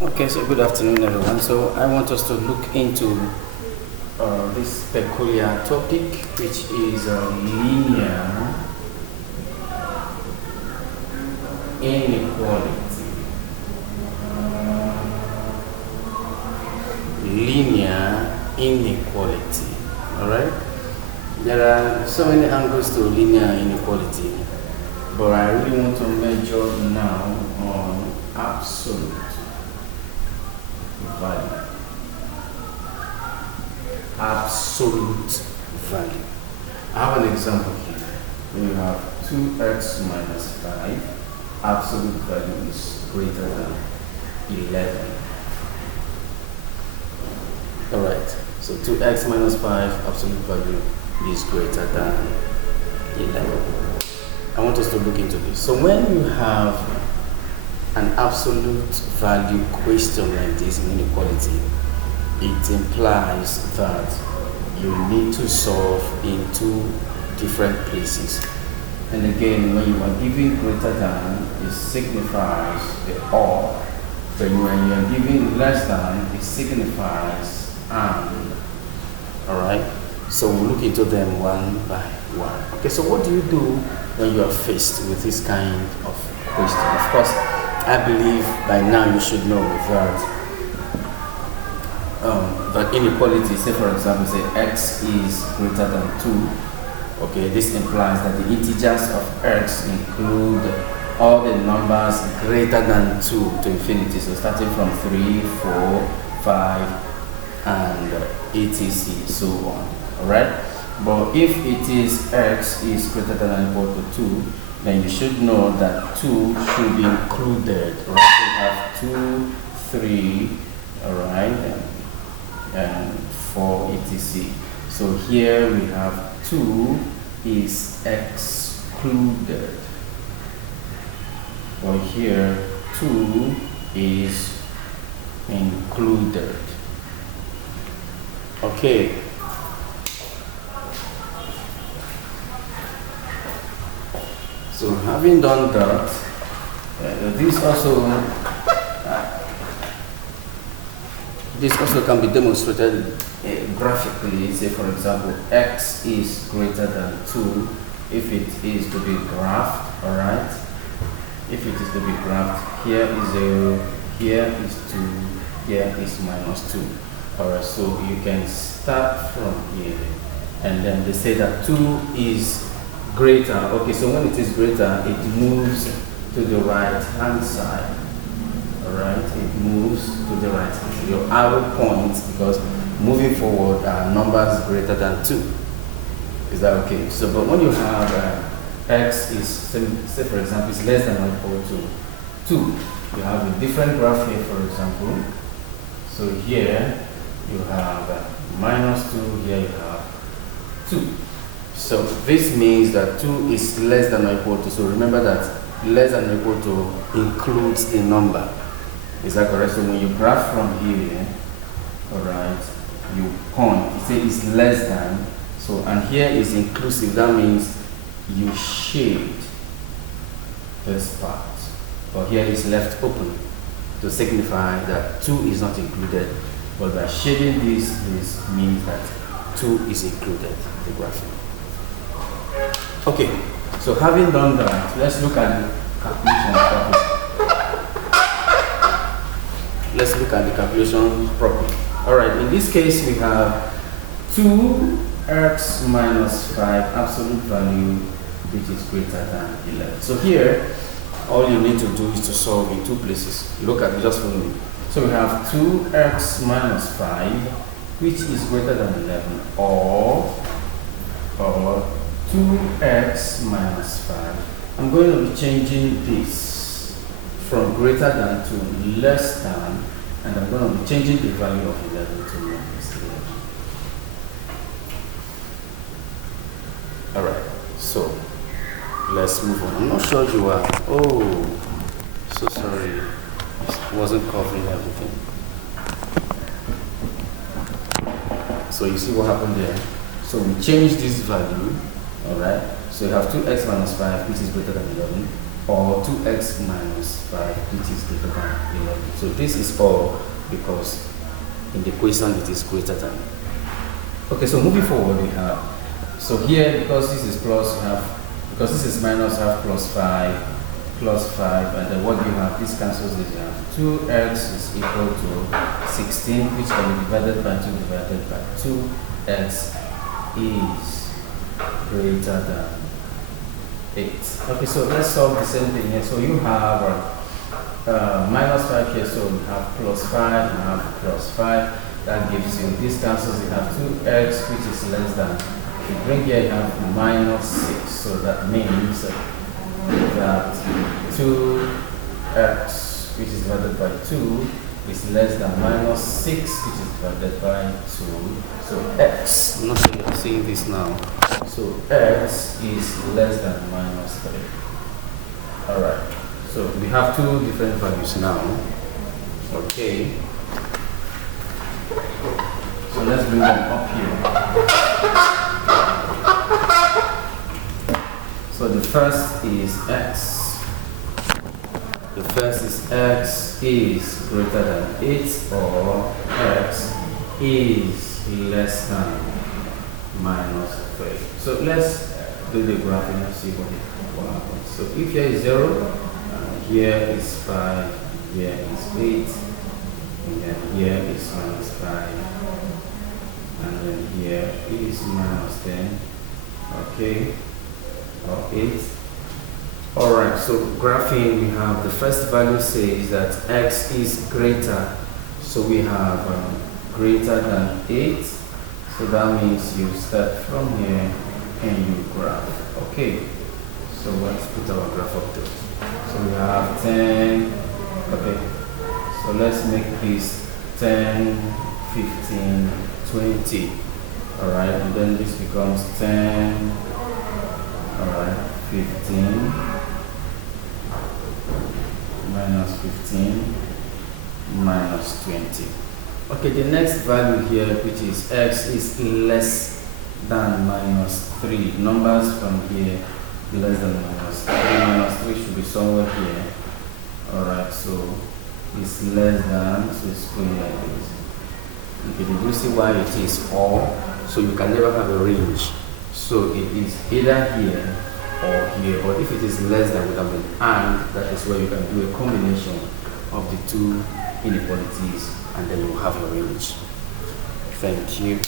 Okay, so good afternoon, everyone. So I want us to look into this peculiar topic, which is linear inequality. Linear inequality. All right. There are so many angles to linear inequality, but I really want to measure now on absolute value. Absolute value. I have an example here. We have 2x minus 5. Absolute value is greater than 11. Alright, so 2x minus 5, absolute value is greater than 11. I want us to look into this. So when you have an absolute value question like this in inequality, it implies that you need to solve in two different places. And again, when you are giving greater than, it signifies the or. But when you are giving less than, it signifies and. Alright? So we'll look into them one by one. Okay, so what do you do when you are faced with this kind of question? Of course, I believe by now you should know that inequality, say for example, say x is greater than 2. Okay, this implies that the integers of x include all the numbers greater than 2 to infinity. So starting from 3, 4, 5, and etc. so on. Alright? But if it is x is greater than or equal to 2, then you should know that 2 should be included. Right? So we have 2, 3, alright, and 4, etc. So here we have 2 is excluded. Or here 2 is included. Okay. So having done that, this also can be demonstrated graphically. Say for example, x is greater than 2 if it is to be graphed. All right. If it is to be graphed, here is 0, here is 2, here is minus 2. All right. So you can start from here, and then they say that 2 is greater. Okay, so when it is greater, it moves to the right hand side. Alright, it moves to the right hand side. Your arrow points because moving forward are numbers greater than 2. Is that okay? So, but when you have x is, say for example, is less than or equal to 2, you have a different graph here, for example. So here you have minus 2, here you have 2. So this means that 2 is less than or equal to, so remember that less than or equal to includes the number. Is that correct? So when you graph from here, alright, you point, you say it's less than, so and here is inclusive, that means you shade this part. But here is left open to signify that 2 is not included, but by shading this means that 2 is included in the graphic. Okay, so having done that, let's look at the calculation properly. Let's look at the calculation properly. Alright, in this case we have 2x minus 5 absolute value which is greater than 11. So here, all you need to do is to solve in two places. Look at it, just follow me. So we have 2x minus 5 which is greater than 11, or 2x minus 5. I'm going to be changing this from greater than to less than, and I'm going to be changing the value of 11 to minus 11. Alright, so let's move on. I'm not sure you are. Oh, so sorry. It wasn't covering everything. So you see what happened there? So we change this value. Alright, so you have 2x minus 5 which is greater than 11. or 2x minus 5, which is greater than 11. So this is all because in the equation it is greater than. Okay, so moving forward we have, so here because this is plus, you have, because this is minus, you have plus 5, and then what you have, this cancels this, you have 2x is equal to 16, which can be divided by 2 divided by 2x is greater than 8. Okay, so let's solve the same thing here. So you have minus 5 here, so you have plus 5, you have plus 5. That gives you, this cancels, you have 2x, which is less than, you bring here, you have minus 6. So that means that 2x, which is divided by 2, is less than minus 6, which is divided by 2. So x, I'm not sure you're seeing this now. So x is less than minus 3. Alright, so we have two different values now. Okay. So let's bring them up here. So the first is x. The first is x is greater than 8 or x is less than minus 3. So let's do the graphing and see what happens. So if here is 0, here is 5, here is 8, and then here is minus 5, and then here is minus 10, okay, or 8. Alright, so graphing, we have the first value says that x is greater, so we have greater than 8, so that means you start from here and you graph. Okay, so let's put our graph up there. So we have 10, okay, so let's make this 10, 15, 20. Alright, and then this becomes 10, alright, 15, minus 15, minus 20. Okay, the next value here, which is x, is less than minus 3. Numbers from here, less than minus 3. Minus 3 should be somewhere here. Alright, so it's less than, so it's going like this. Okay, did you see why it is or? So you can never have a range. So it is either here or here, or if it is less than, would have been and, that is where you can do a combination of the two inequalities and then you have a range. Thank you.